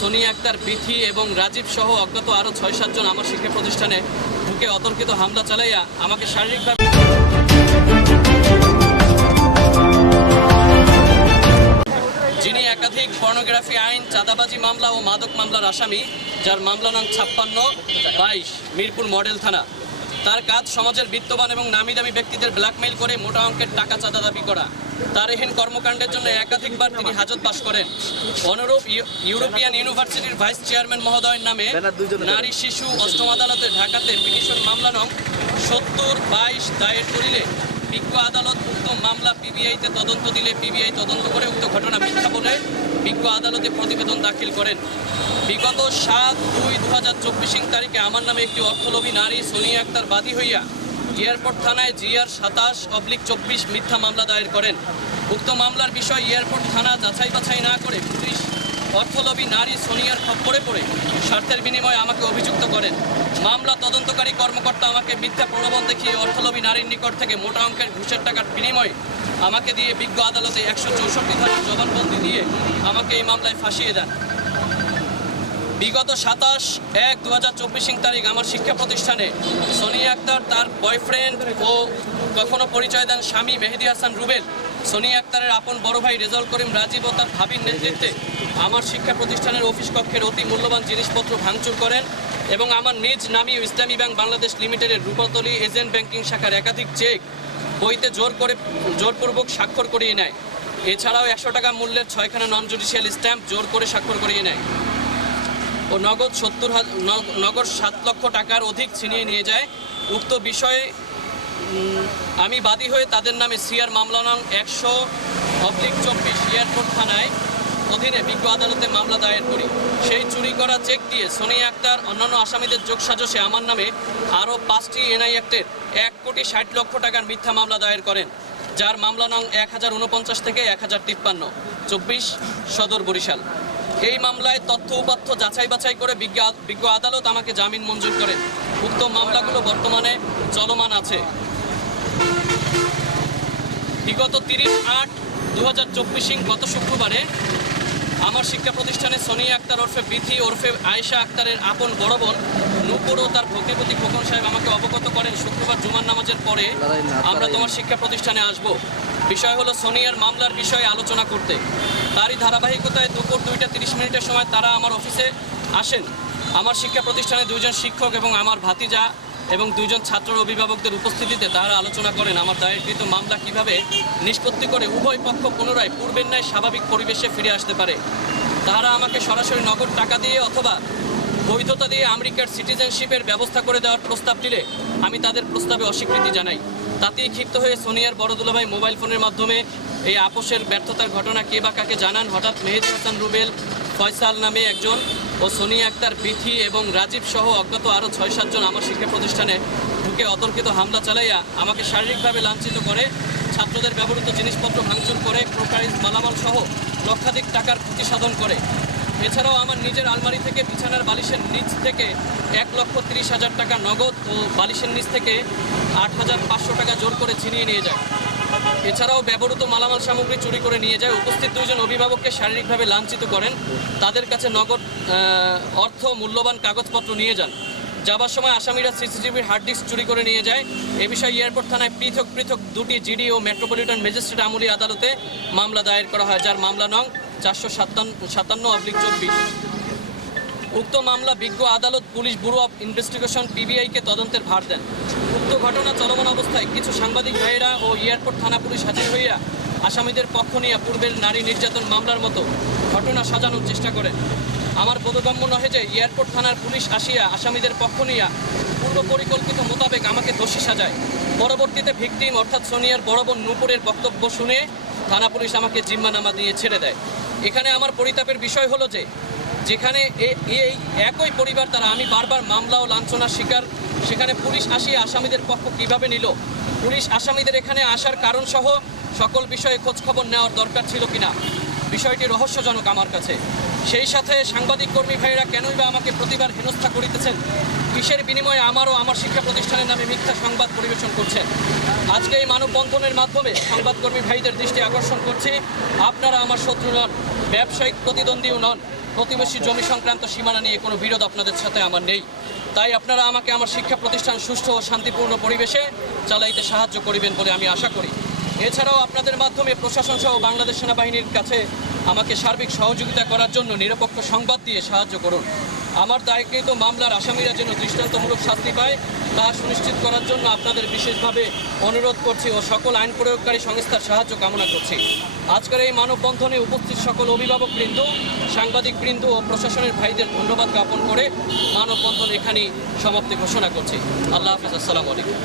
Sony Akter Bithi এবং রাজীব সহ অজ্ঞাত আরও ছয় সাতজন আমার শিক্ষা প্রতিষ্ঠানে ঢুকে অতর্কিত হামলা চালাইয়া আমাকে শারীরিকভাবে যিনি একাধিক পর্নোগ্রাফি আইন, চাঁদাবাজি মামলা ও মাদক মামলার আসামি, যার মামলা নং ছাপ্পান্ন, বাইশ, মিরপুর মডেল থানা। তার কাজ সমাজের বিত্তবান এবং নামি দামি ব্যক্তিদের ব্ল্যাকমেইল করে মোটা অঙ্কের টাকা চাঁদা দাবি করা। তার এহেন কর্মকাণ্ডের জন্য একাধিকবার তিনি হাজত পাশ করেন। অনুরূপ ইউরোপিয়ান ইউনিভার্সিটির ভাইস চেয়ারম্যান মহোদয়ের নামে নারী শিশু অষ্টম আদালতে ঢাকাতে পিটিশন মামলা নং সত্তর বাইশ দায়ের করিলে বিজ্ঞ আদালত উক্ত মামলা পিবিআইতে তদন্ত দিলে পিবিআই তদন্ত করে উক্ত ঘটনা মিথ্যা বলে বিজ্ঞ আদালতে প্রতিবেদন দাখিল করেন। বিগত সাত দুই দু হাজার চব্বিশ তারিখে আমার নামে একটি অর্থলোভী নারী সোনিয়া আক্তার বাদী হইয়া এয়ারপোর্ট থানায় জিআর সাতাশ অবলিক চব্বিশ মিথ্যা মামলা দায়ের করেন। উক্ত মামলার বিষয় এয়ারপোর্ট থানা যাচাই বাছাই না করে পুলিশ অর্থলোভী নারী সোনিয়ার খপ্পরে পড়ে স্বার্থের বিনিময়ে আমাকে অভিযুক্ত করেন। মামলা তদন্তকারী কর্মকর্তা আমাকে মিথ্যা প্রলোভন দেখিয়ে অর্থলোভী নারীর নিকট থেকে মোটা অঙ্কের ঘুষের টাকার বিনিময়ে আমাকে দিয়ে বিজ্ঞ আদালতে একশো চৌষট্টি ধারার জবানবন্দি দিয়ে আমাকে এই মামলায় ফাঁসিয়ে দেন। বিগত সাতাশ এক দু হাজার চব্বিশ তারিখ আমার শিক্ষা প্রতিষ্ঠানে সোনিয়া আক্তার, তার বয়ফ্রেন্ড ও কখনো পরিচয় দেন স্বামী মেহেদি হাসান রুবেল। সোনিয়া আক্তারের আপন বড় ভাই রেজাউল করিম রাজীব ও তার ভাবির নেতৃত্বে আমার শিক্ষা প্রতিষ্ঠানের অফিস কক্ষের অতি মূল্যবান জিনিসপত্র ভাঙচুর করেন এবং আমার নিজ নামী ইসলামী ব্যাংক বাংলাদেশ লিমিটেডের রূপতলী এজেন্ট ব্যাংকিং শাখার একাধিক চেক বইতে জোর করে, জোরপূর্বক স্বাক্ষর করিয়ে নেয়। এছাড়াও একশো টাকা মূল্যের ছয়খানা নন জুডিশিয়াল স্ট্যাম্প জোর করে স্বাক্ষর করিয়ে নেয়। ও নগদ সত্তর নগদ সাত লক্ষ টাকার অধিক ছিনিয়ে নিয়ে যায়। উক্ত বিষয়ে আমি বাদী হয়ে তাদের নামে সিআর মামলা নং একশো অবলিক চব্বিশ এয়ারপোর্ট থানায় অধীনে বিজ্ঞ আদালতে মামলা দায়ের করি। সেই চুরি করা চেক দিয়ে সোনিয়া আক্তার, অন্যান্য আসামিদের যোগ সাজসে আমার নামে আরও পাঁচটি এনআই অ্যাক্টের এক কোটি ষাট লক্ষ টাকার মিথ্যা মামলা দায়ের করেন, যার মামলা নং এক হাজার উনপঞ্চাশ থেকে এক হাজার তিপ্পান্ন। চব্বিশ সদর বরিশাল। এই মামলায় তথ্য উপাত্য যাচাই বাছাই করে বিজ্ঞ আদালত আমাকে জামিন মঞ্জুর করে উক্ত মামলাগুলো বর্তমানে চলমান আছে। বিগত তিরিশ আট দু হাজার চব্বিশ গত শুক্রবারে আমার শিক্ষা প্রতিষ্ঠানে সোনিয়া আক্তার ওরফে বিথি ওরফে আয়েশা আক্তারের আপন বড় বোন নূপুর ও তার ভগ্নিপতি খোকন সাহেব আমাকে অবগত করেন শুক্রবার জুমার নামাজের পরে আমরা তোমার শিক্ষা প্রতিষ্ঠানে আসব। বিষয় হলো সোনিয়ার মামলার বিষয়ে আলোচনা করতে। তারই ধারাবাহিকতায় দুপুর দুইটা তিরিশ মিনিটের সময় তারা আমার অফিসে আসেন। আমার শিক্ষা প্রতিষ্ঠানে দুজন শিক্ষক এবং আমার ভাতিজা এবং দুইজন ছাত্র অভিভাবকদের উপস্থিতিতে তারা আলোচনা করেন, আমার দায়েরকৃত মামলা কীভাবে নিষ্পত্তি করে উভয় পক্ষ পুনরায় পূর্বের ন্যায় স্বাভাবিক পরিবেশে ফিরে আসতে পারে? তারা আমাকে সরাসরি নগদ টাকা দিয়ে অথবা বৈধতা দিয়ে আমেরিকার সিটিজেনশিপের ব্যবস্থা করে দেওয়ার প্রস্তাব দিলে আমি তাদের প্রস্তাবে অস্বীকৃতি জানাই। তাতেই ক্ষিপ্ত হয়ে সোনিয়ার বড় দুলাভাই মোবাইল ফোনের মাধ্যমে এই আপোষের ব্যর্থতার ঘটনা কে বা কাকে জানান? হঠাৎ মেহেদি হাসান রুবেল, ফয়সাল নামে একজন ও সোনিয়া আক্তার বিথি এবং রাজীব সহ অজ্ঞাত আরও ছয় সাতজন আমার শিক্ষা প্রতিষ্ঠানে ঢুকে অতর্কিত হামলা চালাইয়া আমাকে শারীরিকভাবে লাঞ্ছিত করে, ছাত্রদের ব্যবহৃত জিনিসপত্র ভাঙচুর করে ক্রোকারিজ মালামাল সহ লক্ষাধিক টাকার ক্ষতি সাধন করে। এছাড়াও আমার নিজের আলমারি থেকে বিছানার বালিশের নিচ থেকে এক লক্ষ তিরিশ হাজার টাকা নগদ ও বালিশের নিচ থেকে আট হাজার পাঁচশো টাকা জোর করে ছিনিয়ে নিয়ে যায়। এছাড়াও ব্যবহৃত মালামাল সামগ্রী চুরি করে নিয়ে যায়। উপস্থিত দুইজন অভিভাবককে শারীরিকভাবে লাঞ্ছিত করেন। তাদের কাছে নগদ অর্থ মূল্যবান কাগজপত্র নিয়ে যান। যাবার সময় আসামিরা সিসিটিভির হার্ড ডিস্ক চুরি করে নিয়ে যায়। এ বিষয়ে এয়ারপোর্ট থানায় পৃথক পৃথক দুটি জিডি ও মেট্রোপলিটন ম্যাজিস্ট্রেট আমলি আদালতে মামলা দায়ের করা হয়, যার মামলা নং চারশো সাতান্ন সাতান্ন অব্লিক চব্বিশ। উক্ত মামলা বিজ্ঞ আদালত, পুলিশ ব্যুরো অফ ইনভেস্টিগেশন পিবিআইকে তদন্তের ভার দেন। উক্ত ঘটনা চলমান অবস্থায় কিছু সাংবাদিক ভাইয়েরা ও এয়ারপোর্ট থানা পুলিশ হাজির হইয়া আসামিদের পক্ষ নিয়ে পূর্বের নারী নির্যাতন মামলার মতো ঘটনা সাজানোর চেষ্টা করেন। আমার বোধগম্য নহে যে এয়ারপোর্ট থানার পুলিশ আসিয়া আসামিদের পক্ষ নিয়া পূর্ব পরিকল্পিত মোতাবেক আমাকে দোষী সাজায়। পরবর্তীতে ভিকটিম অর্থাৎ সোনিয়ার বড় বোন নূপুরের বক্তব্য শুনে থানা পুলিশ আমাকে জিম্মানামা দিয়ে ছেড়ে দেয়। এখানে আমার পরিতাপের বিষয় হলো যে যেখানে এই একই পরিবার দ্বারা আমি বারবার মামলা ও লাঞ্ছনার শিকার। সেখানে পুলিশ আসিয়ে আসামিদের পক্ষ কীভাবে নিল? পুলিশ আসামিদের এখানে আসার কারণ সহ সকল বিষয়ে খোঁজখবর নেওয়ার দরকার ছিল কিনা? বিষয়টি রহস্যজনক আমার কাছে। সেই সাথে সাংবাদিক কর্মী ভাইয়েরা, কেনই বা আমাকে প্রতিবার হেনস্থা করিতেছেন? কিসের বিনিময়ে আমারও আমার শিক্ষা প্রতিষ্ঠানের নামে মিথ্যা সংবাদ পরিবেশন করছেন? আজকে এই মানববন্ধনের মাধ্যমে সংবাদকর্মী ভাইদের দৃষ্টি আকর্ষণ করছি। আপনারা আমার শত্রু নন, ব্যবসায়িক প্রতিদ্বন্দ্বীও নন। প্রতিবেশী জমি সংক্রান্ত সীমানা নিয়ে কোনো বিরোধ আপনাদের সাথে আমার নেই। তাই আপনারা আমাকে আমার শিক্ষা প্রতিষ্ঠান সুষ্ঠু ও শান্তিপূর্ণ পরিবেশে চালাইতে সাহায্য করিবেন বলে আমি আশা করি। এছাড়াও আপনাদের মাধ্যমে প্রশাসন সহ বাংলাদেশ সেনাবাহিনীর কাছে আমাকে সার্বিক সহযোগিতা করার জন্য নিরপেক্ষ সংবাদ দিয়ে সাহায্য করুন। আমার দায়কৃত মামলার আসামিরা যেন দৃষ্টান্তমূলক শাস্তি পায়, তা সুনিশ্চিত করার জন্য আপনাদের বিশেষভাবে অনুরোধ করছি ও সকল আইন প্রয়োগকারী সংস্থার সাহায্য কামনা করছি। আজকের এই মানববন্ধনে উপস্থিত সকল অভিভাবকবৃন্দ সাংবাদিকবৃন্দ ও প্রশাসনের ভাইদের ধন্যবাদ জ্ঞাপন করে মানববন্ধন এখানেই সমাপ্তি ঘোষণা করছি। আল্লাহ হাফিজ, আসসালামু আলাইকুম।